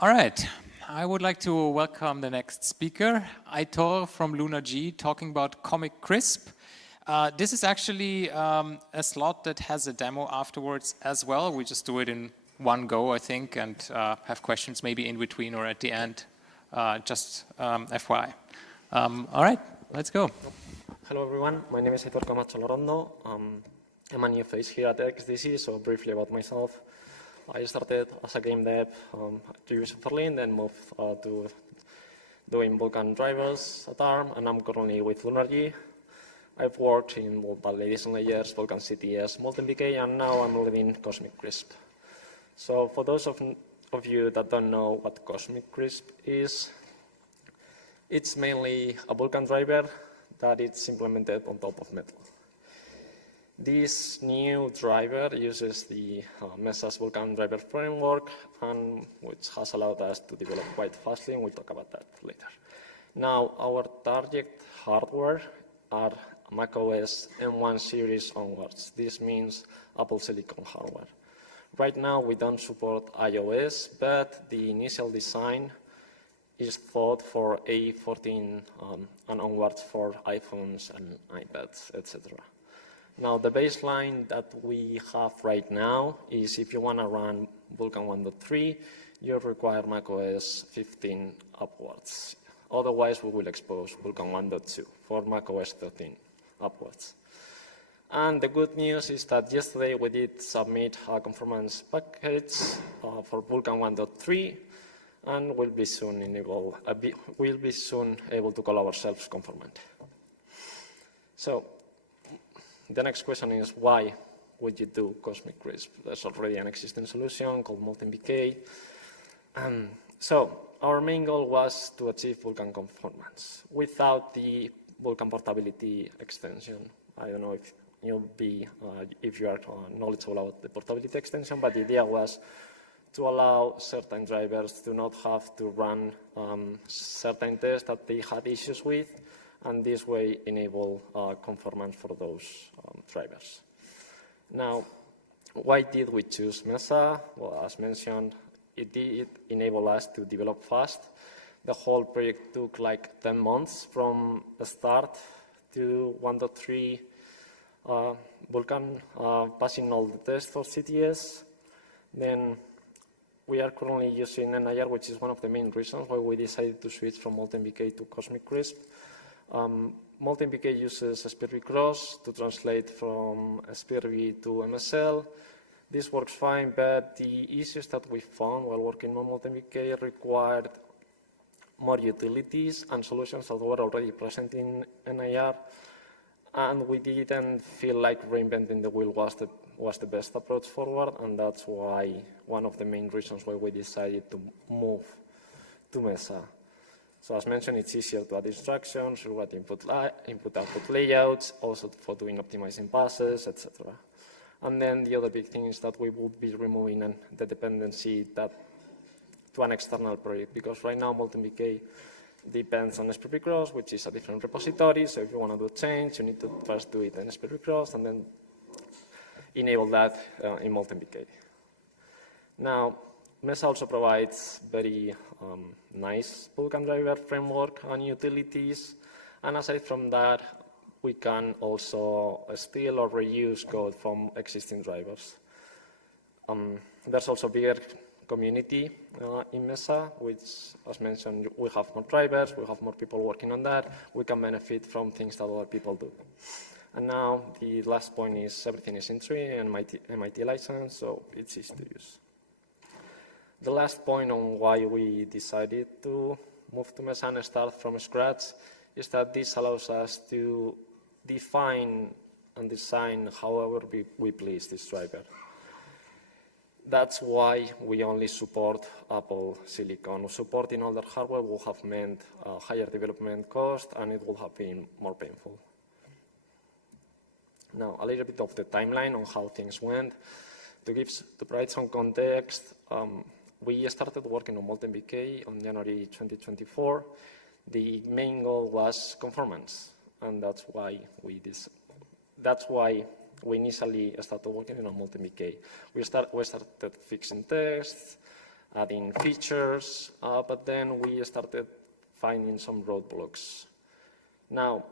All right, I would like to welcome the next speaker, Aitor from LunarG, talking about KosmicKrisp. This is actually a slot that has a demo afterwards as well. We just do it in one go, I think, and have questions maybe in between or at the end, just FYI. All right, let's go. Hello, everyone. My name is Aitor Camacho Larrondo. I'm a new face here at XDC, so briefly about myself. I started as a game dev 2 years early, then moved to doing Vulkan drivers at ARM, and I'm currently with LunarG. I've worked in validation layers, Vulkan CTS, MultiPK, and now I'm leading KosmicKrisp. So for those of you that don't know what KosmicKrisp is, it's mainly a Vulkan driver that it's implemented on top of Metal. This new driver uses the Mesa Vulkan driver framework, and which has allowed us to develop quite fastly, and we'll talk about that later. Now, our target hardware are macOS M1 series onwards. This means Apple Silicon hardware. Right now, we don't support iOS, but the initial design is thought for A14 and onwards for iPhones and iPads, etc. Now, the baseline that we have right now is if you want to run Vulkan 1.3, you require macOS 15 upwards. Otherwise, we will expose Vulkan 1.2 for macOS 13 upwards. And the good news is that yesterday we did submit a conformance package for Vulkan 1.3, and we'll be soon able to call ourselves conformant. So the next question is, why would you do KosmicKrisp? There's already an existing solution called MultiPK. So our main goal was to achieve Vulkan conformance without the Vulkan portability extension. I don't know if if you are knowledgeable about the portability extension, but the idea was to allow certain drivers to not have to run certain tests that they had issues with, and this way enable conformance for those drivers. Now, why did we choose Mesa? Well, as mentioned, it did enable us to develop fast. The whole project took like 10 months from the start to 1.3 Vulkan, passing all the tests for CTS. Then we are currently using NIR, which is one of the main reasons why we decided to switch from MultiPK to KosmicKrisp. MultiPK uses SPIRV cross to translate from SPIRV to MSL. This works fine, but the issues that we found while working on MultiPK required more utilities and solutions that were already present in NIR, and we didn't feel like reinventing the wheel was the best approach forward, and that's why one of the main reasons why we decided to move to Mesa. So as mentioned, it's easier to add instructions, rewrite input-output layouts, also for doing optimizing passes, etc. And then the other big thing is that we would be removing the dependency to an external project, because right now MultiPK depends on SPIRV cross, which is a different repository. So if you want to do a change, you need to first do it in SPIRV cross and then enable that in MultiPK. Now, Mesa also provides very nice Vulkan driver framework and utilities. And aside from that, we can also steal or reuse code from existing drivers. There's also bigger community in Mesa, which, as mentioned, we have more drivers, we have more people working on that. We can benefit from things that other people do. And now the last point is everything is in tree and MIT license, so it's easy to use. The last point on why we decided to move to Mesa and start from scratch is that this allows us to define and design however we please this driver. That's why we only support Apple Silicon. Supporting older hardware would have meant higher development cost, and it would have been more painful. Now, a little bit of the timeline on how things went. To provide some context, we started working on MultiPK on January 2024. The main goal was conformance, and that's why we initially started working on MultiPK. We started fixing tests, adding features, but then we started finding some roadblocks. Now,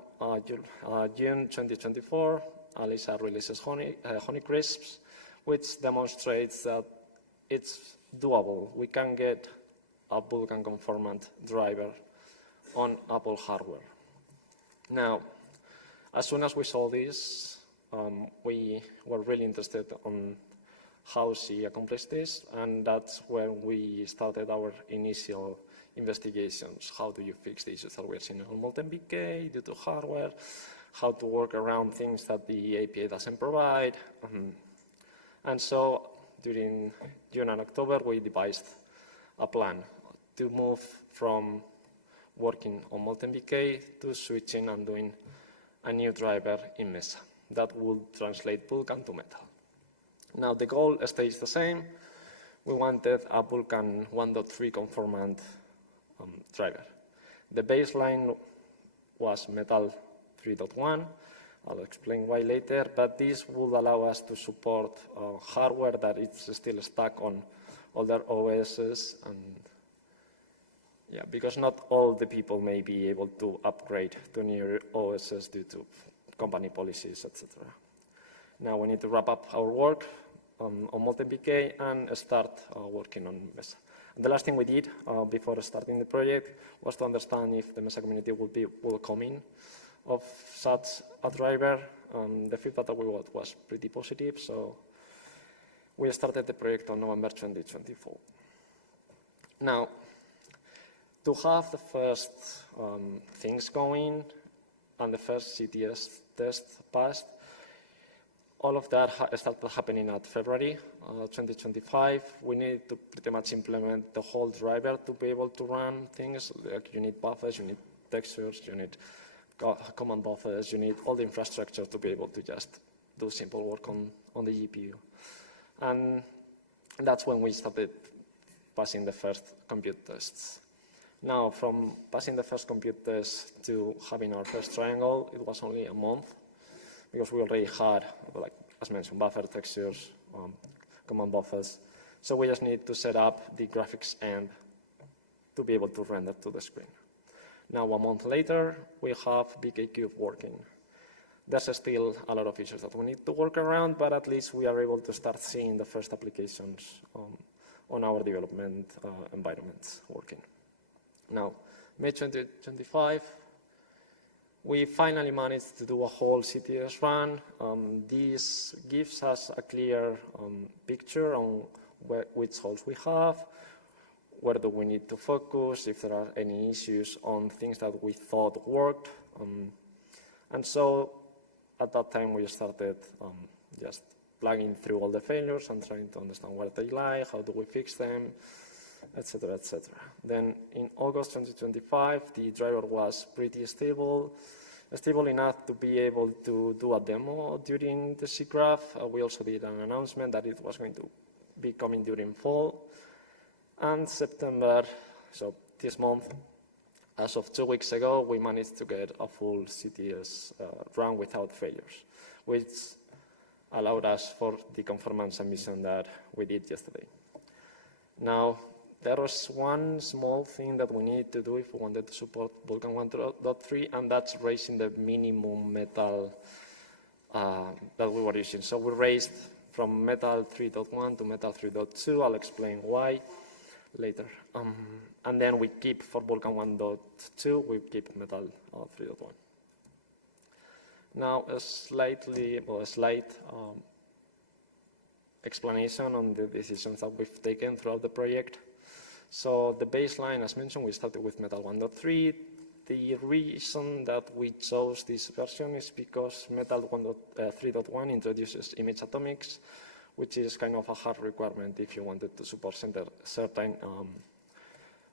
June 2024, Alisa releases KosmicKrisp, which demonstrates that it's doable. We can get a Vulkan conformant driver on Apple hardware. Now, as soon as we saw this, we were really interested on how she accomplished this, and that's when we started our initial investigations. How do you fix the issues that we're seeing on MoltenBK due to hardware? How to work around things that the API doesn't provide. And so during June and October, we devised a plan to move from working on MoltenBK to switching and doing a new driver in Mesa that will translate Vulkan to Metal. Now the goal stays the same. We wanted a Vulkan 1.3 conformant driver. The baseline was Metal 3.1. I'll explain why later, but this would allow us to support hardware that is still stuck on older OSs, and yeah, because not all the people may be able to upgrade to newer OSs due to company policies, etc. Now we need to wrap up our work on MoltenBK and start working on Mesa. And the last thing we did before starting the project was to understand if the Mesa community would be welcoming of such a driver. The feedback that we got was pretty positive, so we started the project on November 2024. Now, to have the first things going and the first CTS test passed, all of that started happening at February 2025. We needed to pretty much implement the whole driver to be able to run things. Like you need buffers, you need textures, you need command buffers, you need all the infrastructure to be able to just do simple work on the GPU. And that's when we started passing the first compute tests. Now, from passing the first compute test to having our first triangle, it was only a month, because we already had, like as mentioned, buffer textures, command buffers. So we just need to set up the graphics end to be able to render to the screen. Now, a month later, we have BK working. There's still a lot of issues that we need to work around, but at least we are able to start seeing the first applications on our development environments working. Now, May 2025, we finally managed to do a whole CTS run. This gives us a clear picture on which holes we have, where do we need to focus, if there are any issues on things that we thought worked. And so at that time we started just plugging through all the failures and trying to understand what they lie, how do we fix them, etc., etc. Then in August 2025, the driver was pretty stable enough to be able to do a demo during the SIGGRAPH. We also did an announcement that it was going to be coming during fall. And September, so this month, as of 2 weeks ago, we managed to get a full CTS run without failures, which allowed us for the conformant submission that we did yesterday. Now, there was one small thing that we needed to do if we wanted to support Vulkan 1.3, and that's raising the minimum metal that we were using. So we raised from metal 3.1 to metal 3.2. I'll explain why later. And then we keep for Vulkan 1.2, we keep metal 3.1. Now, a slight explanation on the decisions that we've taken throughout the project. So the baseline, as mentioned, we started with metal 1.3. The reason that we chose this version is because metal 3.1 introduces image atomics, which is kind of a hard requirement if you wanted to support certain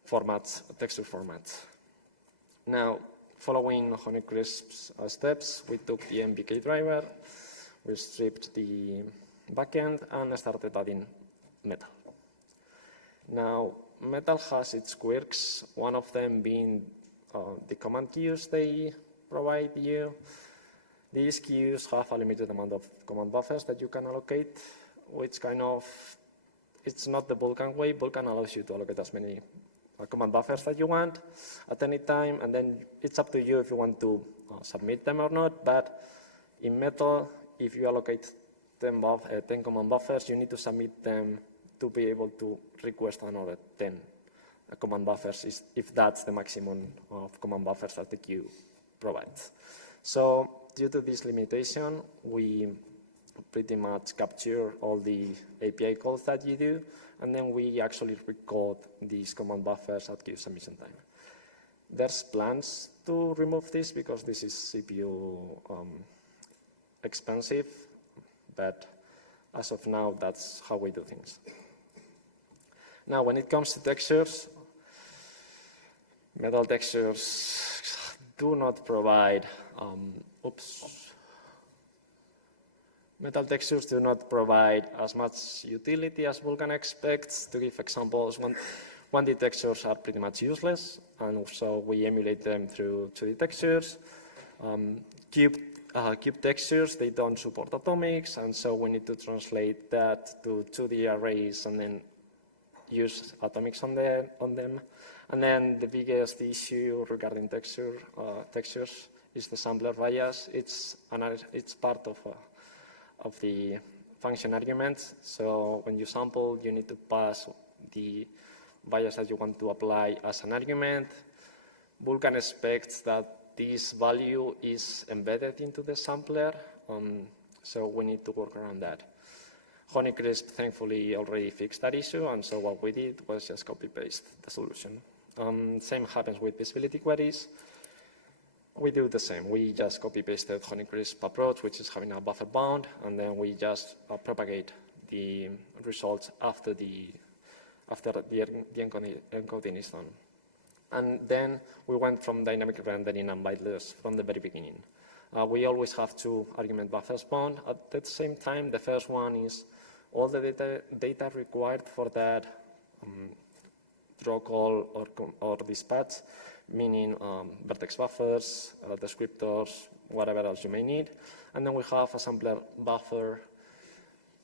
formats, texture formats. Now, following KosmicKrisp's steps, we took the MBK driver, we stripped the backend, and started adding metal. Now, metal has its quirks, one of them being the command queues they provide you. These queues have a limited amount of command buffers that you can allocate, which kind of it's not the Vulkan way. Vulkan allows you to allocate as many command buffers that you want at any time, and then it's up to you if you want to submit them or not. But in Metal, if you allocate 10 command buffers, you need to submit them to be able to request another 10 command buffers, if that's the maximum of command buffers that the queue provides. So due to this limitation, we pretty much capture all the API calls that you do, and then we actually record these command buffers at queue submission time. There's plans to remove this because this is CPU expensive, but as of now, that's how we do things. Now, when it comes to textures, Metal textures do not provide, Metal textures do not provide as much utility as Vulkan expects. To give examples, 1D textures are pretty much useless, and so we emulate them through 2D textures. Cube textures, they don't support atomics, and so we need to translate that to 2D arrays and then use atomics on them. And then the biggest issue regarding textures is the sampler bias. It's part of the function arguments. So when you sample, you need to pass the bias that you want to apply as an argument. Vulkan expects that this value is embedded into the sampler, so we need to work around that. KosmicKrisp thankfully already fixed that issue, and so what we did was just copy-paste the solution. Same happens with visibility queries. We do the same. We just copy-pasted KosmicKrisp approach, which is having a buffer bound, and then we just propagate the results after the encoding is done. And then we went from dynamic rendering and byteless from the very beginning. We always have 2 argument buffers bound. At the same time, the first one is all the data required for that draw call or dispatch, meaning vertex buffers, descriptors, whatever else you may need. And then we have a sampler buffer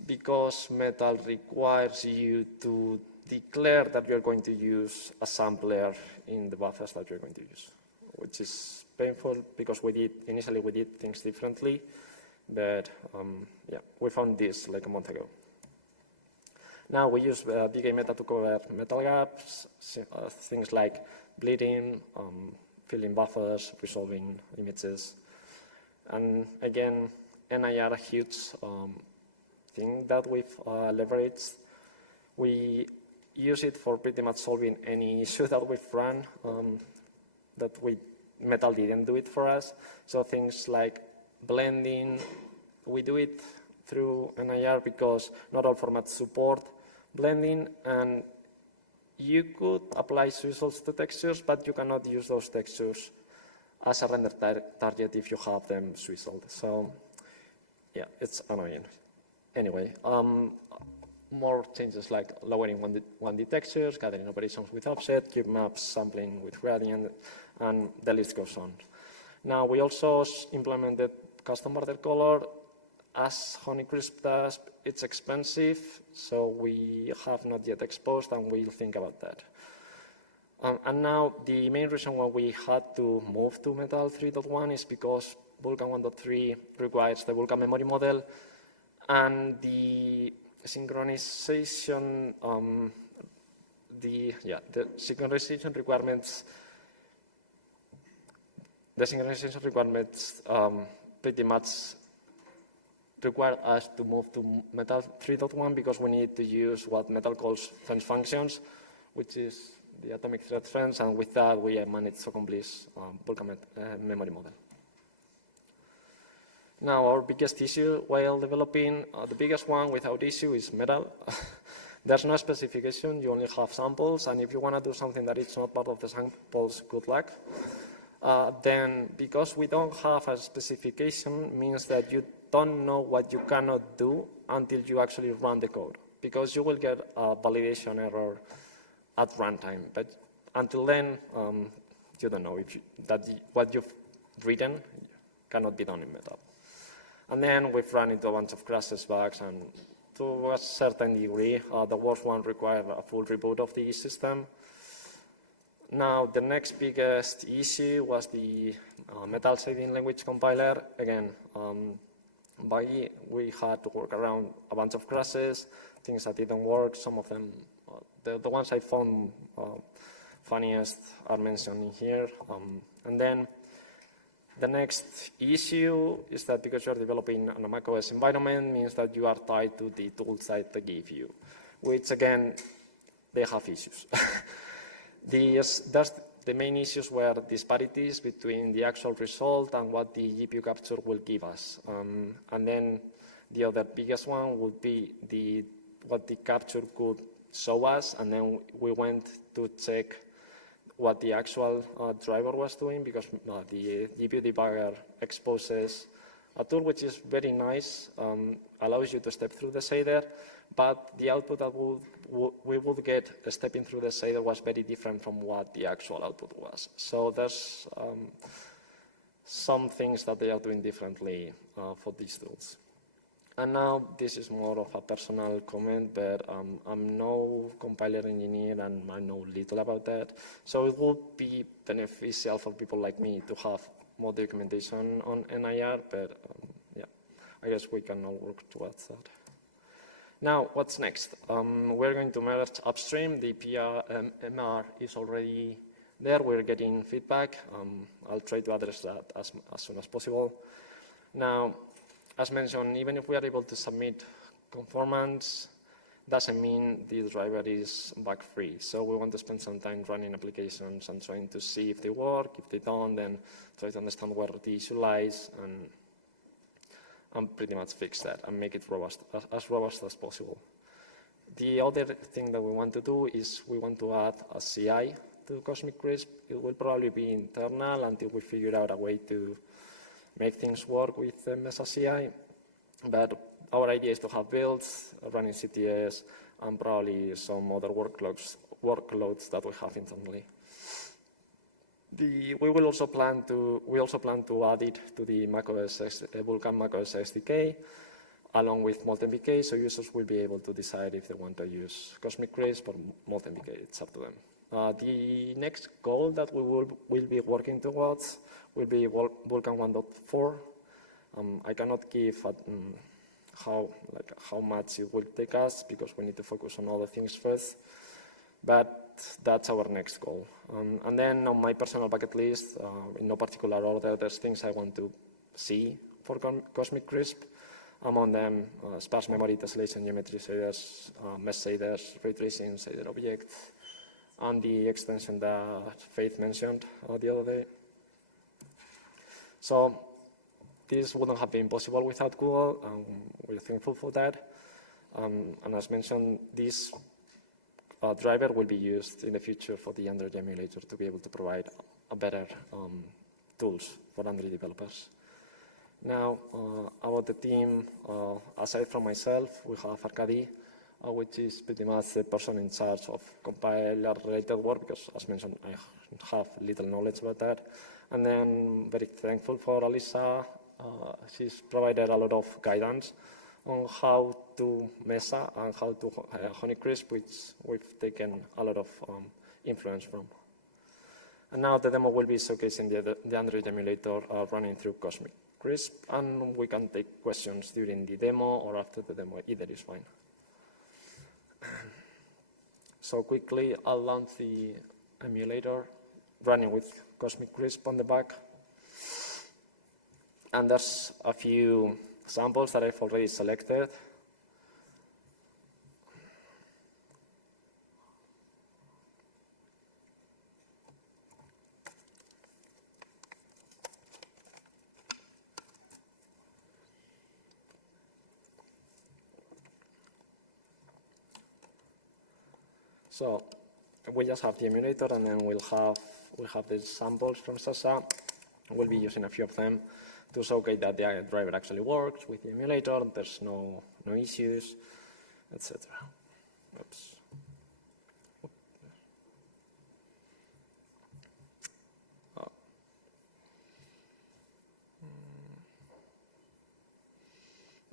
because Metal requires you to declare that you're going to use a sampler in the buffers that you're going to use, which is painful because initially we did things differently, but yeah, we found this like a month ago. Now we use DK meta to cover metal gaps, things like bleeding, filling buffers, resolving images. And again, NIR, a huge thing that we've leveraged. We use it for pretty much solving any issue that we've run that Metal didn't do it for us. So things like blending, we do it through NIR because not all formats support blending, and you could apply results to textures, but you cannot use those textures as a render target if you have them swizzled. So yeah, it's annoying. Anyway, more changes like lowering 1D textures, gathering operations with offset, cube maps, sampling with gradient, and the list goes on. Now, we also implemented custom border color. As KosmicKrisp does, it's expensive, so we have not yet exposed, and we'll think about that. And now, the main reason why we had to move to Metal 3.1 is because Vulkan 1.3 requires the Vulkan memory model, and the synchronization, the synchronization requirements pretty much require us to move to Metal 3.1 because we need to use what Metal calls fence functions, which is the atomic thread fence, and with that we managed to complete Vulkan memory model. Now, our biggest issue while developing, the biggest one without issue is Metal. There's no specification, you only have samples, and if you want to do something that is not part of the samples, good luck. Then, because we don't have a specification, means that you don't know what you cannot do until you actually run the code, because you will get a validation error at runtime. But until then, you don't know if what you've written cannot be done in Metal. And then we've run into a bunch of crashes, bugs, and to a certain degree. The worst one required a full reboot of the system. Now, the next biggest issue was the metal shading language compiler. Again, we had to work around a bunch of crashes, things that didn't work. Some of them, the ones I found funniest are mentioned in here. And then the next issue is that because you're developing on a macOS environment, means that you are tied to the tools that they give you, which again, they have issues. The main issues were disparities between the actual result and what the GPU capture will give us. And then the other biggest one would be what the capture could show us, and then we went to check what the actual driver was doing, because the GPU debugger exposes a tool which is very nice, allows you to step through the shader, but the output that we would get stepping through the shader was very different from what the actual output was. So there's some things that they are doing differently for these tools. And now this is more of a personal comment, but I'm no compiler engineer and I know little about that. So it would be beneficial for people like me to have more documentation on NIR, but yeah, I guess we can all work towards that. Now, what's next? We're going to merge upstream. The MR is already there. We're getting feedback. I'll try to address that as soon as possible. Now, as mentioned, even if we are able to submit conformants, doesn't mean the driver is bug-free. So we want to spend some time running applications and trying to see if they work. If they don't, then try to understand where the issue lies and pretty much fix that and make it as robust as possible. The other thing that we want to do is we want to add a CI to KosmicKrisp. It will probably be internal until we figure out a way to make things work with the Mesa CI. But our idea is to have builds running CTS and probably some other workloads that we have internally. We also plan to add it to the Vulkan macOS SDK along with MoltenVK, so users will be able to decide if they want to use KosmicKrisp or MoltenVK. It's up to them. The next goal that we will be working towards will be Vulkan 1.4. I cannot give how much it will take us because we need to focus on other things first, but that's our next goal. And then on my personal bucket list, in no particular order, there's things I want to see for KosmicKrisp. Among them, sparse memory, tessellation, geometry shaders, mesh shaders, ray tracing, shader objects, and the extension that Faith mentioned the other day. So this wouldn't have been possible without Google, and we're thankful for that. And as mentioned, this driver will be used in the future for the Android emulator to be able to provide a better tools for Android developers. Now, about the team, aside from myself, we have Arkady, which is pretty much the person in charge of compiler-related work, because as mentioned, I have little knowledge about that. And then very thankful for Alisa. She's provided a lot of guidance on how to Mesa and how to Honeycrisp, which we've taken a lot of influence from. And now the demo will be showcasing the Android emulator running through KosmicKrisp, and we can take questions during the demo or after the demo, either is fine. So quickly, I'll launch the emulator running with KosmicKrisp on the back. And there's a few samples that I've already selected. So we just have the emulator, and then we'll have the samples from Sasa. We'll be using a few of them to showcase that the driver actually works with the emulator. There's no issues, etc. Oops.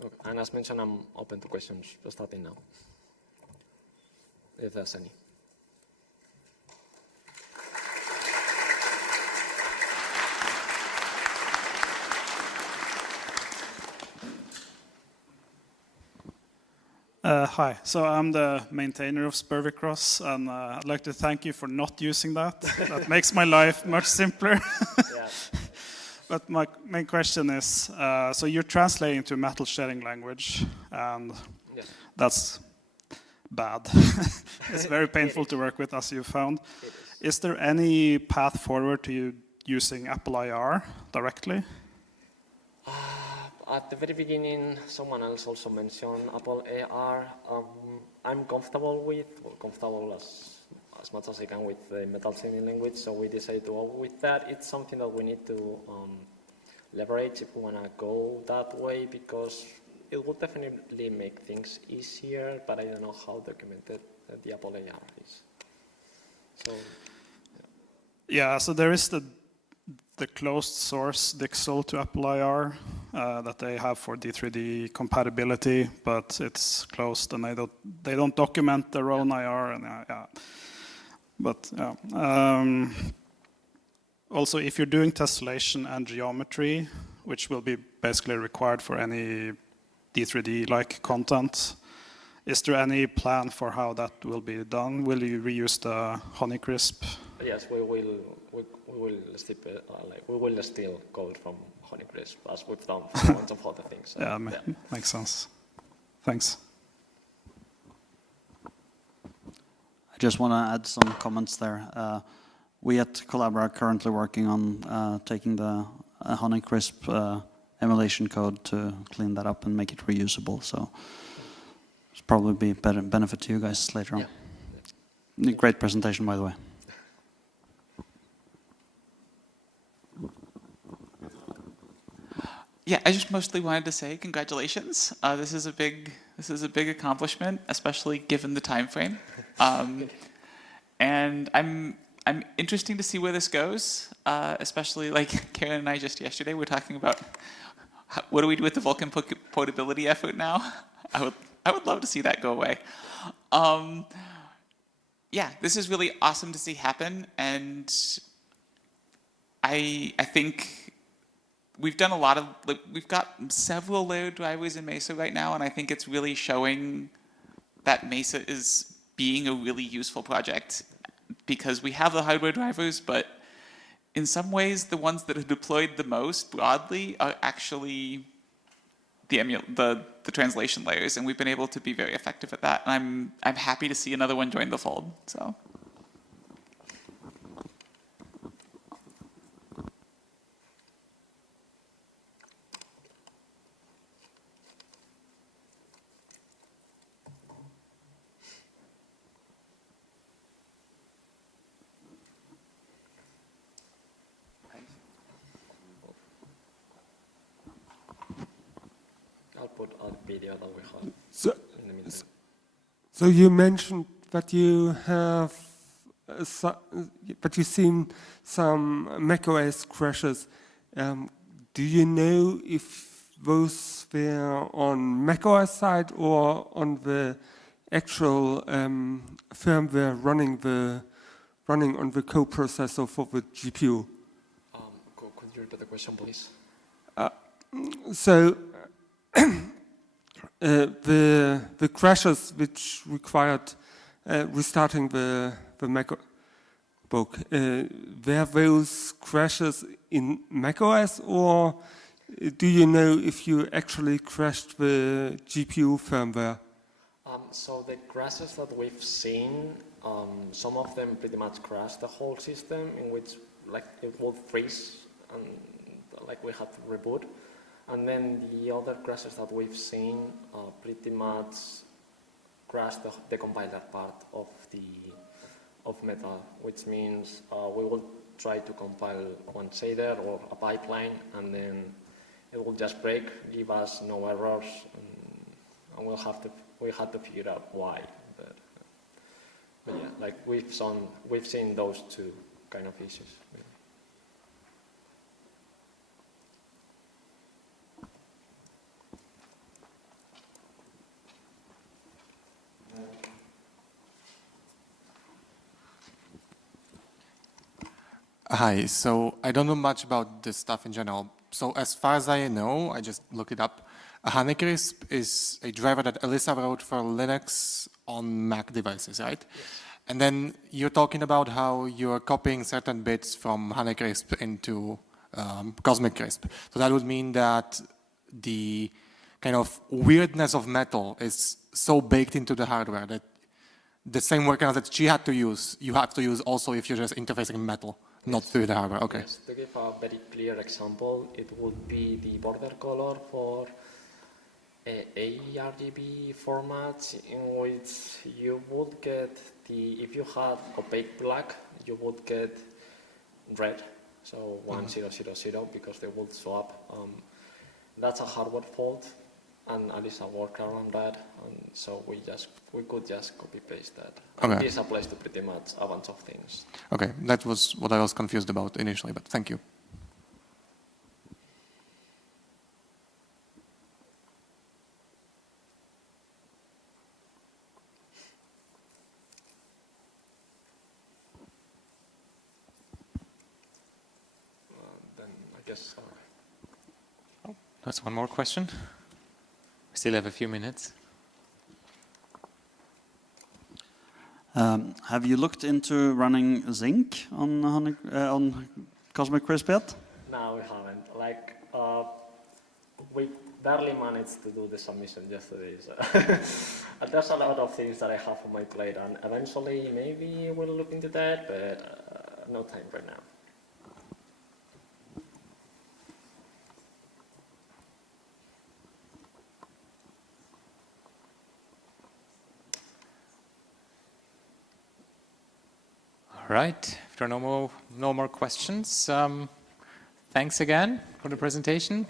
Okay. And as mentioned, I'm open to questions starting now, if there's any. Hi, so I'm the maintainer of Spurvicross, and I'd like to thank you for not using that. That makes my life much simpler. Yeah. But my main question is, so you're translating to metal shedding language, and Yes. that's bad. It's very painful to work with, as you found. Is there any path forward to you using Apple IR directly? At the very beginning, someone else also mentioned Apple AR. I'm comfortable as much as I can with the metal shedding language, so we decided to go with that. It's something that we need to leverage if we want to go that way, because it will definitely make things easier, but I don't know how documented the Apple AR is. So, Yeah, so there is the closed source DXL to Apple IR that they have for D3D compatibility, but it's closed and they don't document their own IR. And But also, if you're doing tessellation and geometry, which will be basically required for any D3D-like content, is there any plan for how that will be done? Will you reuse the HoneyCrisp? yes, we will steal code from HoneyCrisp, as we've done for a bunch of other things. So, Yeah, makes sense. Thanks. I just want to add some comments there. We at Collabora are currently working on taking the HoneyCrisp emulation code to clean that up and make it reusable. So it's probably be better benefit to you guys later on. Yeah. Great presentation, by the way. Yeah, I just mostly wanted to say congratulations. This is a big accomplishment, especially given the time frame. And I'm interested to see where this goes. Especially like Karen and I just yesterday were talking about what do we do with the Vulkan portability effort now. I would love to see that go away. Yeah, this is really awesome to see happen, and I think. We've done a lot of, we've got several layered drivers in Mesa right now, and I think it's really showing that Mesa is being a really useful project, because we have the hardware drivers, but in some ways, the ones that are deployed the most broadly are actually the translation layers, and we've been able to be very effective at that. And I'm happy to see another one join the fold. So. I'll put a video that we have in the meantime. So you mentioned that you have, but you've seen some macOS crashes. Do you know if those were on macOS side or on the actual firmware running on the coprocessor for the GPU? Could you repeat the question, please? So the crashes which required restarting the MacBook, were those crashes in macOS, or do you know if you actually crashed the GPU firmware? So the crashes that we've seen, some of them pretty much crashed the whole system, in which like it will freeze and like we had to reboot. And then the other crashes that we've seen pretty much crashed the compiler part of Metal, which means we will try to compile one shader or a pipeline, and then it will just break, give us no errors, and we had to figure out why. But yeah, like we've seen those two kind of issues. Hi, so I don't know much about this stuff in general. So as far as I know, I just looked it up. HoneyCrisp is a driver that Elisa wrote for Linux on Mac devices, right? Yes. And then you're talking about how you're copying certain bits from HoneyCrisp into KosmicKrisp. So that would mean that the kind of weirdness of metal is so baked into the hardware that the same workarounds that she had to use, you have to use also if you're just interfacing metal, not through the hardware. Okay. Yes, to give a very clear example, it would be the border color for ARGB formats in which you would get if you had opaque black, you would get red, so 1000 because they would swap. That's a hardware fault, and Alisa worked around that, and so we could just copy paste that. Okay. This applies to pretty much a bunch of things. Okay, that was what I was confused about initially, but thank you. Then I guess. That's one more question. We still have a few minutes. Have you looked into running Zinc on KosmicKrisp yet? No, we haven't. Like, we barely managed to do the submission yesterday. So there's a lot of things that I have on my plate, and eventually maybe we'll look into that, but no time right now. All right, if there are no more questions, thanks again for the presentation.